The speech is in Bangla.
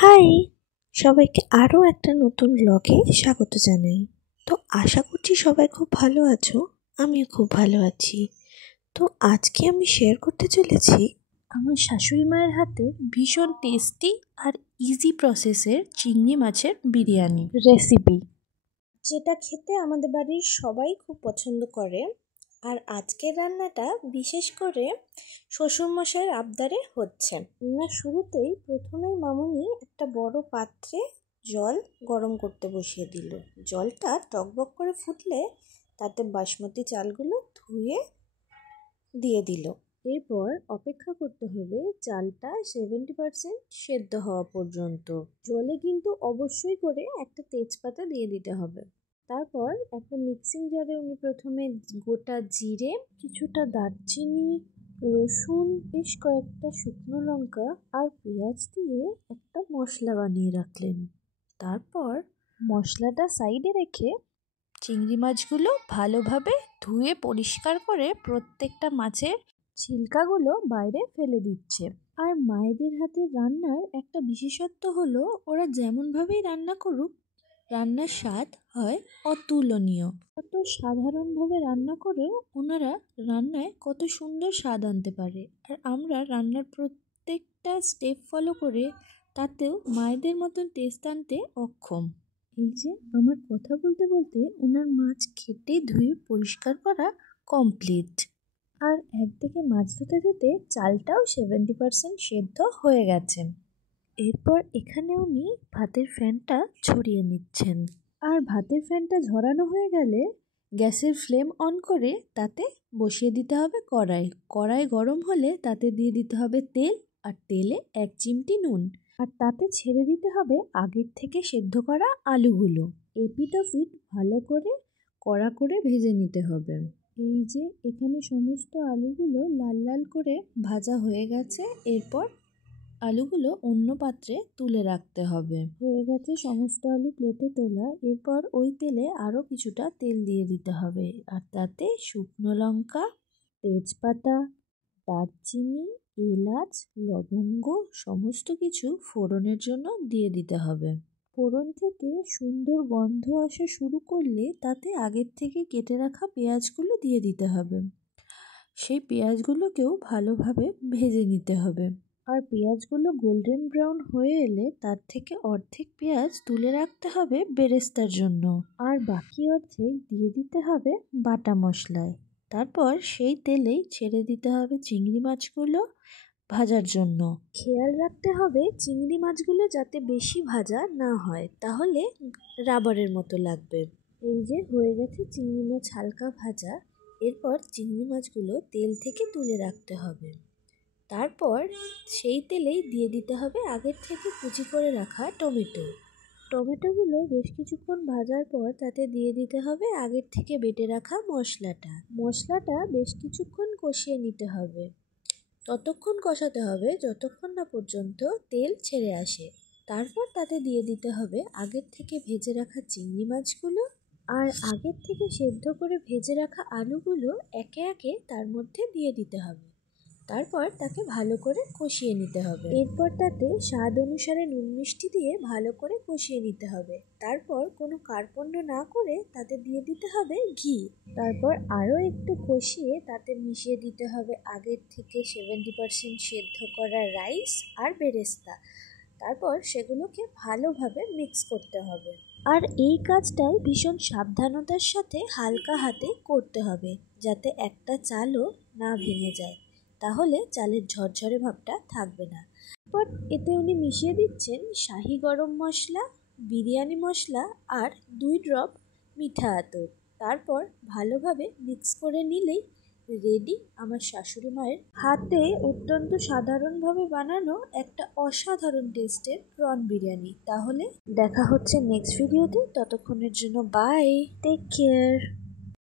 হাই, সবাইকে আরও একটা নতুন ব্লগে স্বাগত জানাই। তো আশা করছি সবাই খুব ভালো আছো, আমিও খুব ভালো আছি। তো আজকে আমি শেয়ার করতে চলেছি আমার শাশুড়ি মায়ের হাতে ভীষণ টেস্টি আর ইজি প্রসেসের চিংড়ি মাছের বিরিয়ানি রেসিপি, যেটা খেতে আমাদের বাড়ির সবাই খুব পছন্দ করে। আর আজকের রান্নাটা বিশেষ করে শ্বশুরমশাইয়ের আবদারে হচ্ছে। শুরুতেই প্রথমেই মামুনি একটা বড় পাত্রে জল গরম করতে বসিয়ে দিল। জলটা টকবক করে ফুটলে তাতে বাসমতি চালগুলো ধুয়ে দিয়ে দিল। এরপর অপেক্ষা করতে হবে চালটা 70% সেদ্ধ হওয়া পর্যন্ত। জলে কিন্তু অবশ্যই করে একটা তেজপাতা দিয়ে দিতে হবে। তারপর একটা মিক্সিং জারে উনি প্রথমে গোটা জিরে, কিছুটা দারচিনি, রসুন, বেশ কয়েকটা শুকনো লঙ্কা আর পেঁয়াজ দিয়ে একটা মশলা বানিয়ে রাখলেন। তারপর মশলাটা সাইডে রেখে চিংড়ি মাছগুলো ভালোভাবে ধুয়ে পরিষ্কার করে প্রত্যেকটা মাছের ছিলকাগুলো বাইরে ফেলে দিচ্ছে। আর মায়েদের হাতের রান্নার একটা বিশেষত্ব হলো ওরা যেমনভাবেই রান্না করুক, রান্নার স্বাদ হয় অতুলনীয়। কত সাধারণভাবে রান্না করেও ওনারা রান্নায় কত সুন্দর স্বাদ আনতে পারে। আর আমরা রান্নার প্রত্যেকটা স্টেপ ফলো করে তাতেও মায়েদের মতন টেস্ট আনতে অক্ষম। এই যে আমার কথা বলতে বলতে ওনার মাছ কেটে ধুয়ে পরিষ্কার করা কমপ্লিট। আর একদিকে মাছ ধুতে ধুতে চালটাও 70% সেদ্ধ হয়ে গেছে। এরপর এখানে উনি ভাতের ফ্যানটা ছড়িয়ে নিচ্ছেন। আর ভাতের ফ্যানটা ঝরানো হয়ে গেলে গ্যাসের ফ্লেম অন করে তাতে বসিয়ে দিতে হবে কড়াই। কড়াই গরম হলে তাতে দিয়ে দিতে হবে তেল, আর তেলে 1 চিমটি নুন। আর তাতে ছেড়ে দিতে হবে আগের থেকে সেদ্ধ করা আলুগুলো। এপিট ওপিট ভালো করে কড়া করে ভেজে নিতে হবে। এই যে এখানে সমস্ত আলুগুলো লাল লাল করে ভাজা হয়ে গেছে। এরপর আলুগুলো অন্য পাত্রে তুলে রাখতে হবে। হয়ে গেছে সমস্ত আলু প্লেটে তোলা। এরপর ওই তেলে আরও কিছুটা তেল দিয়ে দিতে হবে। আর তাতে শুকনো লঙ্কা, তেজপাতা, দারচিনি, এলাচ, লবঙ্গ সমস্ত কিছু ফোড়নের জন্য দিয়ে দিতে হবে। ফোড়ন থেকে সুন্দর গন্ধ আসা শুরু করলে তাতে আগের থেকে কেটে রাখা পেঁয়াজগুলো দিয়ে দিতে হবে। সেই পেঁয়াজগুলোকেও ভালোভাবে ভেজে নিতে হবে। আর পেঁয়াজগুলো গোল্ডেন ব্রাউন হয়ে এলে তার থেকে অর্ধেক পেঁয়াজ তুলে রাখতে হবে বেরেস্তার জন্য। আর বাকি অর্ধেক দিয়ে দিতে হবে বাটা মশলায়। তারপর সেই তেলেই ছেড়ে দিতে হবে চিংড়ি মাছগুলো ভাজার জন্য। খেয়াল রাখতে হবে চিংড়ি মাছগুলো যাতে বেশি ভাজা না হয়, তাহলে রাবারের মতো লাগবে। এই যে হয়ে গেছে চিংড়ি মাছ হালকা ভাজা। এরপর চিংড়ি মাছগুলো তেল থেকে তুলে রাখতে হবে। তারপর সেই তেলেই দিয়ে দিতে হবে আগের থেকে কুচি করে রাখা টমেটো। টমেটোগুলো বেশ কিছুক্ষণ ভাজার পর তাতে দিয়ে দিতে হবে আগের থেকে বেটে রাখা মশলাটা। মশলাটা বেশ কিছুক্ষণ কষিয়ে নিতে হবে। ততক্ষণ কষাতে হবে যতক্ষণ না পর্যন্ত তেল ছেড়ে আসে। তারপর তাতে দিয়ে দিতে হবে আগের থেকে ভেজে রাখা চিংড়ি মাছগুলো আর আগের থেকে সেদ্ধ করে ভেজে রাখা আলুগুলো একে একে তার মধ্যে দিয়ে দিতে হবে। তারপর তাকে ভালো করে কষিয়ে নিতে হবে। এরপর তাতে স্বাদ অনুসারে নুন মিষ্টি দিয়ে ভালো করে কষিয়ে নিতে হবে। তারপর কোনো কার্পণ্য না করে তাতে দিয়ে দিতে হবে ঘি। তারপর আরও একটু কষিয়ে তাতে মিশিয়ে দিতে হবে আগের থেকে 70% সেদ্ধ করা রাইস আর বেরেস্তা। তারপর সেগুলোকে ভালোভাবে মিক্স করতে হবে। আর এই কাজটাই ভীষণ সাবধানতার সাথে হালকা হাতে করতে হবে, যাতে একটা চালও না ভেঙে যায়, তাহলে চালের ঝরঝরে ভাবটা থাকবে না। এরপর এতে উনি মিশিয়ে দিচ্ছেন শাহি গরম মশলা, বিরিয়ানি মশলা আর 2 ড্রপ মিঠা আতর। তারপর ভালোভাবে মিক্স করে নিলেই রেডি আমার শাশুড়ি মায়ের হাতে অত্যন্ত সাধারণভাবে বানানো একটা অসাধারণ টেস্টের প্রন বিরিয়ানি। তাহলে দেখা হচ্ছে নেক্সট ভিডিওতে, ততক্ষণের জন্য বাই, টেক কেয়ার।